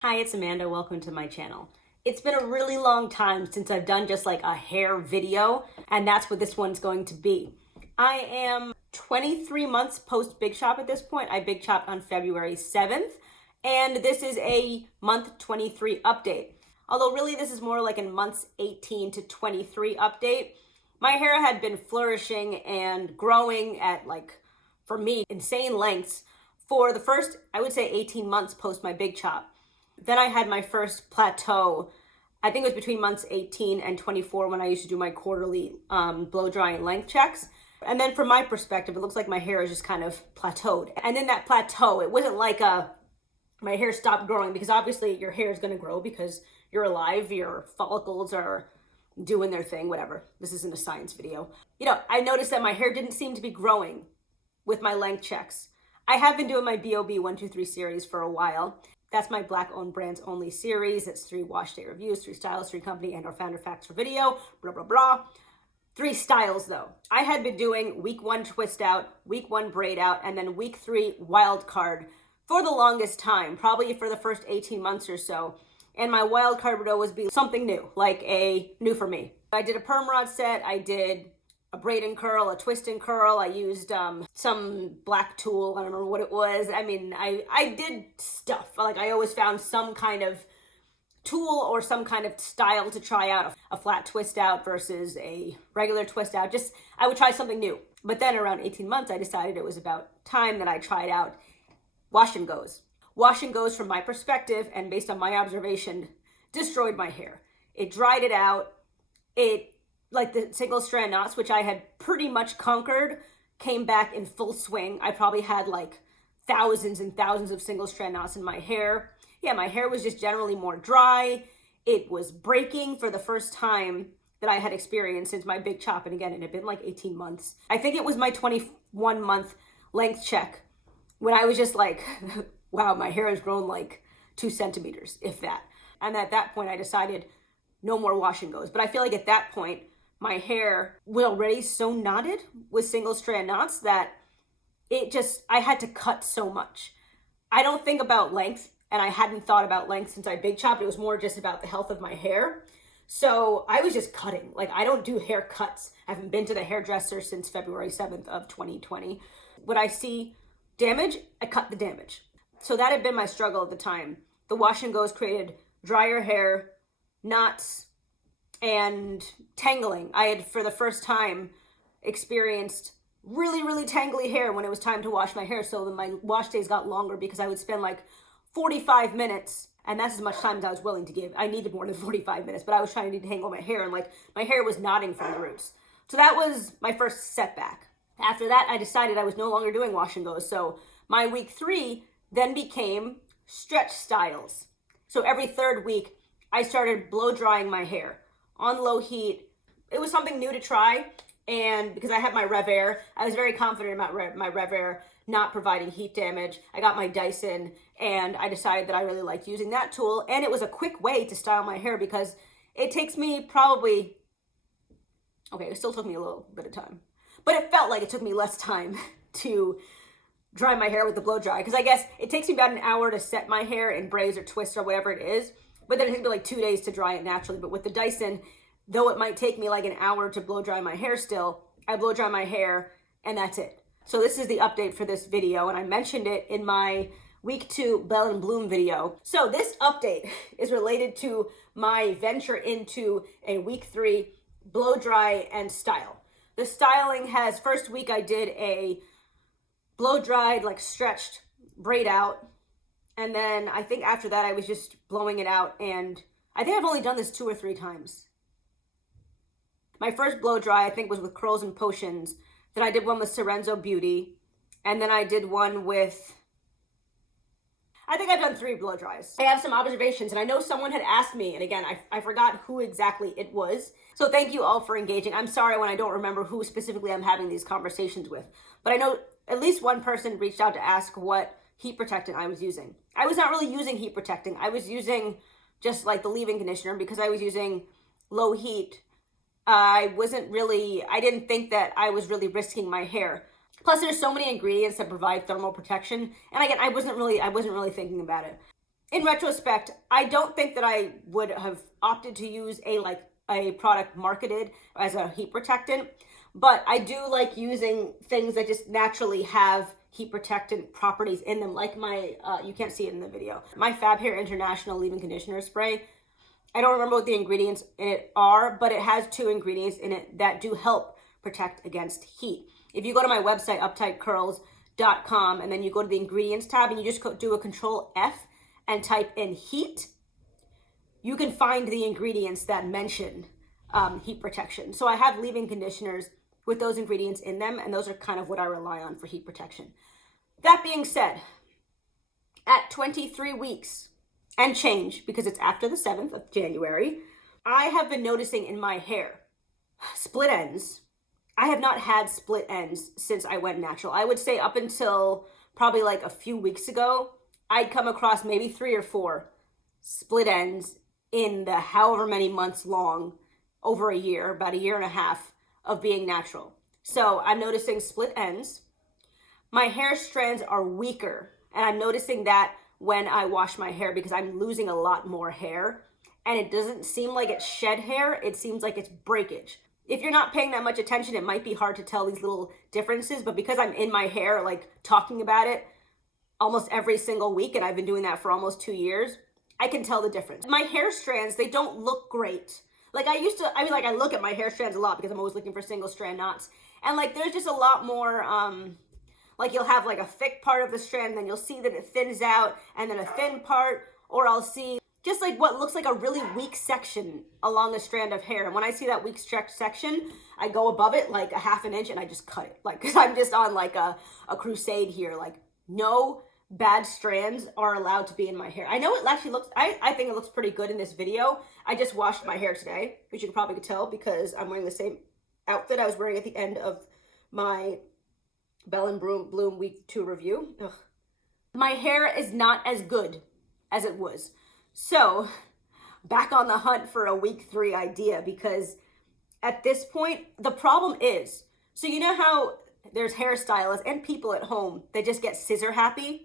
Hi, it's Amanda. Welcome to my channel. It's been a really long time since I've done just like a hair video, and that's what this one's going to be. I am 23 months post Big Shop at this point. I Big Shopped on February 7th, and this is a month 23 update. Although really this is more like a months 18 to 23 update. My hair had been flourishing and growing at for me, insane lengths for the first, I would say 18 months post my Big Chop. Then I had my first plateau. I think it was between months 18 and 24 when I used to do my quarterly blow dry and length checks. And then from my perspective, it looks like my hair is just kind of plateaued. And in that plateau, it wasn't like my hair stopped growing, because obviously your hair is going to grow because you're alive, your follicles are doing their thing, whatever. This isn't a science video. I noticed that my hair didn't seem to be growing with my length checks. I have been doing my BOB 123 series for a while. That's my Black owned brands only series. It's 3 wash day reviews, 3 styles, 3 company, and our founder facts for video, blah, blah, blah. 3 styles though. I had been doing week 1 twist out, week 1 braid out, and then week 3 wild card for the longest time, probably for the first 18 months or so. And my wild card would always be something new, like a new for me. I did a perm rod set. I did a braid and curl, a twist and curl. I used some black tool. I don't remember what it was. I mean, I did stuff. I always found some kind of tool or some kind of style to try out. A flat twist out versus a regular twist out. Just, I would try something new. But then around 18 months, I decided it was about time that I tried out wash and goes. Wash and goes, from my perspective and based on my observation, destroyed my hair. It dried it out. Like the single strand knots, which I had pretty much conquered, came back in full swing. I probably had like thousands and thousands of single strand knots in my hair. Yeah, my hair was just generally more dry. It was breaking for the first time that I had experienced since my Big Chop. And again, it had been like 18 months. I think it was my 21 month length check when I was just like, wow, my hair has grown like 2 centimeters, if that. And at that point, I decided no more wash and goes. But I feel like at that point, my hair was already so knotted with single strand knots that I had to cut so much. I don't think about length, and I hadn't thought about length since I Big Chopped. It was more just about the health of my hair. So I was just cutting. I don't do hair cuts. I haven't been to the hairdresser since February 7th of 2020. When I see damage, I cut the damage. So that had been my struggle at the time. The wash and goes created drier hair, knots, and tangling. I had, for the first time, experienced really, really tangly hair when it was time to wash my hair. So then my wash days got longer because I would spend like 45 minutes, and that's as much time as I was willing to give. I needed more than 45 minutes, but I was trying to detangle my hair, and my hair was knotting from the roots. So that was my first setback. After that, I decided I was no longer doing wash and goes. So my week 3 then became stretch styles. So every 3rd week, I started blow drying my hair on low heat. It was something new to try, and because I had my Rev Air, I was very confident about my Rev Air not providing heat damage. I got my Dyson, and I decided that I really liked using that tool, and it was a quick way to style my hair because it takes me probably, okay, it still took me a little bit of time, but it felt like it took me less time to dry my hair with the blow dry, because I guess it takes me about an hour to set my hair in braids or twists or whatever it is. But then it takes me like 2 days to dry it naturally. But with the Dyson, though it might take me like an hour to blow dry my hair still, I blow dry my hair and that's it. So this is the update for this video, and I mentioned it in my week 2 Bell and Bloom video. So this update is related to my venture into a week 3 blow dry and style. The styling has, first week I did a blow dried, stretched braid out. And then I think after that, I was just blowing it out. And I think I've only done this 2 or 3 times. My first blow dry, I think, was with Curls and Potions. Then I did one with Sorenzo Beauty. And then I did one with, I think I've done 3 blow dries. I have some observations, and I know someone had asked me, and again, I forgot who exactly it was. So thank you all for engaging. I'm sorry when I don't remember who specifically I'm having these conversations with. But I know at least one person reached out to ask what heat protectant I was using. I was not really using heat protecting. I was using just the leave-in conditioner because I was using low heat. I didn't think that I was really risking my hair. Plus there's so many ingredients that provide thermal protection. And again, I wasn't really thinking about it. in retrospect, I don't think that I would have opted to use a product marketed as a heat protectant, but I do like using things that just naturally have heat protectant properties in them, like my, you can't see it in the video, my Fab Hair International leave-in conditioner spray. I don't remember what the ingredients in it are, but it has 2 ingredients in it that do help protect against heat. If you go to my website, uptightcurls.com, and then you go to the ingredients tab and you just do a Control F and type in heat, you can find the ingredients that mention heat protection. So I have leave-in conditioners with those ingredients in them, and those are kind of what I rely on for heat protection. That being said, at 23 weeks and change, because it's after the 7th of January, I have been noticing in my hair split ends. I have not had split ends since I went natural. I would say up until probably like a few weeks ago, I'd come across maybe 3 or 4 split ends in the however many months long, over a year, about a year and a half of being natural. So I'm noticing split ends. My hair strands are weaker, and I'm noticing that when I wash my hair because I'm losing a lot more hair, and it doesn't seem like it's shed hair, it seems like it's breakage. If you're not paying that much attention, it might be hard to tell these little differences, but because I'm in my hair, like talking about it almost every single week, and I've been doing that for almost 2 years, I can tell the difference. My hair strands, they don't look great. Like I look at my hair strands a lot because I'm always looking for single strand knots. And like, there's just a lot more, like you'll have like a thick part of the strand, and then you'll see that it thins out, and then a thin part, or I'll see just like what looks like a really weak section along a strand of hair. And when I see that weak section, I go above it like a 1/2 inch and I just cut it. Like, cause I'm just on like a crusade here. Like no bad strands are allowed to be in my hair. I know it actually looks, I think it looks pretty good in this video. I just washed my hair today, which you can probably tell because I'm wearing the same outfit I was wearing at the end of my Bell and Bloom week 2 review. Ugh. My hair is not as good as it was. So back on the hunt for a week 3 idea, because at this point, the problem is, so you know how there's hairstylists and people at home that just get scissor happy?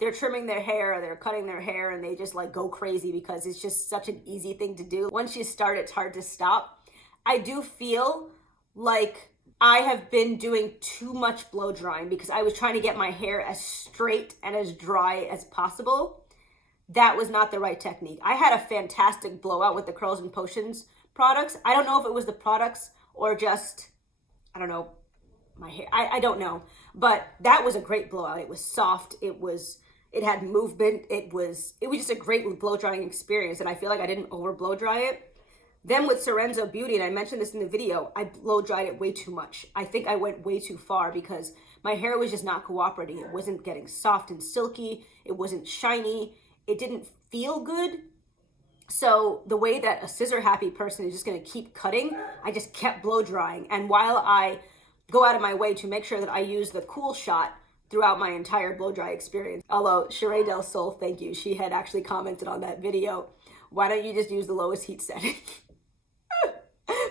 They're trimming their hair, they're cutting their hair, and they just like go crazy because it's just such an easy thing to do. Once you start, it's hard to stop. I do feel like I have been doing too much blow drying because I was trying to get my hair as straight and as dry as possible. That was not the right technique. I had a fantastic blowout with the Curls and Potions products. I don't know if it was the products or just, I don't know, my hair. I don't know. But that was a great blowout. It was soft. It had movement. It was just a great blow drying experience. And I feel like I didn't over blow dry it. Then with Sorenzo Beauty, and I mentioned this in the video, I blow dried it way too much. I think I went way too far because my hair was just not cooperating. It wasn't getting soft and silky. It wasn't shiny. It didn't feel good. So the way that a scissor happy person is just going to keep cutting, I just kept blow drying. And while I go out of my way to make sure that I use the cool shot throughout my entire blow dry experience. Although Sheree Del Sol, thank you. She had actually commented on that video. Why don't you just use the lowest heat setting?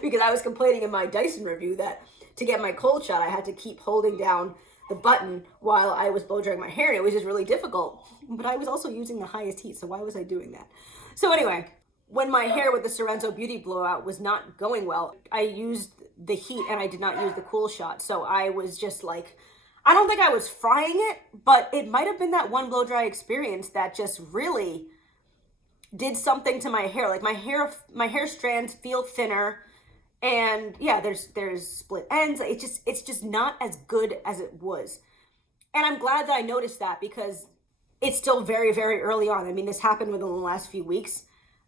Because I was complaining in my Dyson review that to get my cold shot, I had to keep holding down the button while I was blow drying my hair, and it was just really difficult. But I was also using the highest heat, so why was I doing that? So anyway, when my hair with the Sorenzo Beauty blowout was not going well, I used the heat and I did not use the cool shot. So I was just like, I don't think I was frying it, but it might have been that one blow dry experience that just really did something to my hair. Like my hair strands feel thinner, and yeah, there's split ends. It's just not as good as it was. And I'm glad that I noticed that because it's still very, very early on. I mean, this happened within the last few weeks.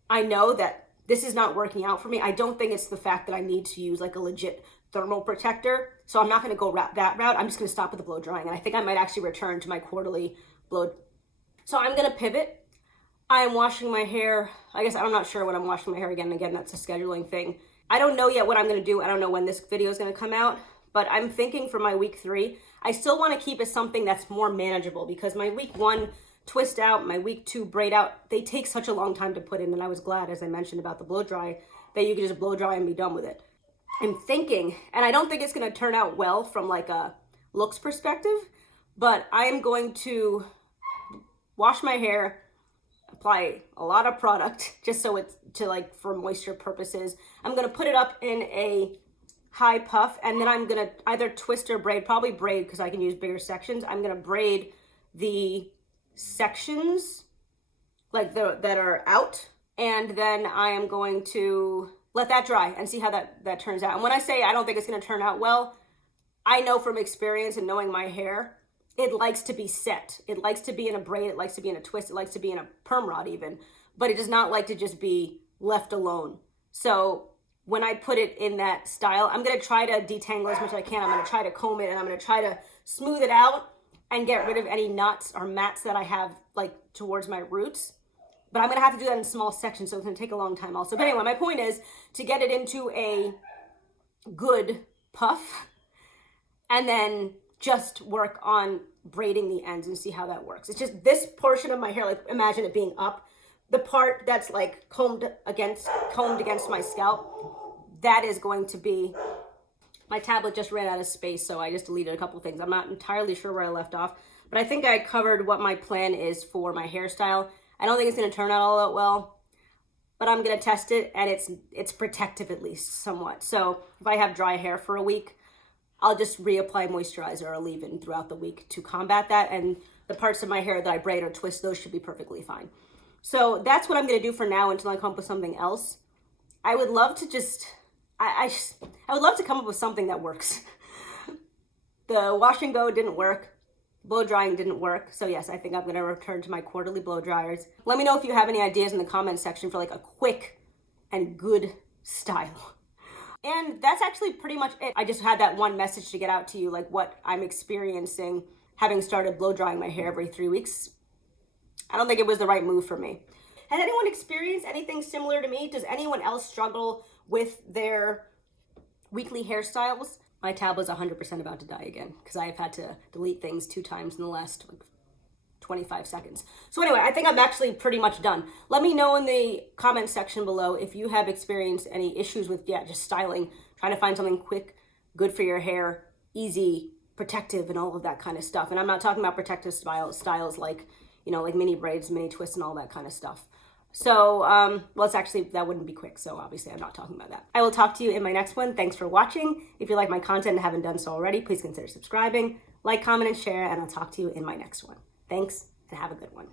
I know that this is not working out for me. I don't think it's the fact that I need to use like a legit thermal protector. So I'm not going to go that route. I'm just going to stop with the blow drying. And I think I might actually return to my quarterly blow. So I'm going to pivot. I'm washing my hair. I guess I'm not sure when I'm washing my hair again. Again, that's a scheduling thing. I don't know yet what I'm going to do. I don't know when this video is going to come out, but I'm thinking for my week 3, I still want to keep it something that's more manageable because my week 1 twist out, my week 2 braid out, they take such a long time to put in. And I was glad, as I mentioned about the blow dry, that you could just blow dry and be done with it. I'm thinking, and I don't think it's going to turn out well from like a looks perspective, but I am going to wash my hair, apply a lot of product just so it's for moisture purposes. I'm gonna put it up in a high puff, and then I'm gonna either twist or braid, probably braid because I can use bigger sections. I'm gonna braid the sections that are out, and then I am going to let that dry and see how that turns out. And when I say I don't think it's gonna turn out well, I know from experience and knowing my hair, it likes to be set. It likes to be in a braid, it likes to be in a twist, it likes to be in a perm rod even, but it does not like to just be left alone. So when I put it in that style, I'm gonna try to detangle as much as I can. I'm gonna try to comb it, and I'm gonna try to smooth it out and get rid of any knots or mats that I have towards my roots. But I'm gonna have to do that in small sections, so it's gonna take a long time also. But anyway, my point is to get it into a good puff and then just work on braiding the ends and see how that works. It's just this portion of my hair, imagine it being up. The part that's combed against my scalp, that is going to be, my tablet just ran out of space, so I just deleted a couple things. I'm not entirely sure where I left off, but I think I covered what my plan is for my hairstyle. I don't think it's gonna turn out all that well, but I'm gonna test it, and it's protective at least somewhat. So if I have dry hair for a week, I'll just reapply moisturizer or leave-in throughout the week to combat that, and the parts of my hair that I braid or twist, those should be perfectly fine. So that's what I'm gonna do for now until I come up with something else. I would love to I would love to come up with something that works. The wash and go didn't work. Blow drying didn't work. So yes, I think I'm gonna return to my quarterly blow dryers. Let me know if you have any ideas in the comment section for a quick and good style. And that's actually pretty much it. I just had that one message to get out to you, what I'm experiencing having started blow drying my hair every 3 weeks. I don't think it was the right move for me. Has anyone experienced anything similar to me? Does anyone else struggle with their weekly hairstyles? My tab was 100% about to die again because I've had to delete things 2 times in the last 25 seconds. So anyway, I think I'm actually pretty much done. Let me know in the comment section below if you have experienced any issues with, just styling, trying to find something quick, good for your hair, easy, protective, and all of that kind of stuff. And I'm not talking about protective styles like mini braids, mini twists, and all that kind of stuff. So, well, it's actually, that wouldn't be quick, so obviously I'm not talking about that. I will talk to you in my next one. Thanks for watching. If you like my content and haven't done so already, please consider subscribing, comment, and share, and I'll talk to you in my next one. Thanks, and have a good one.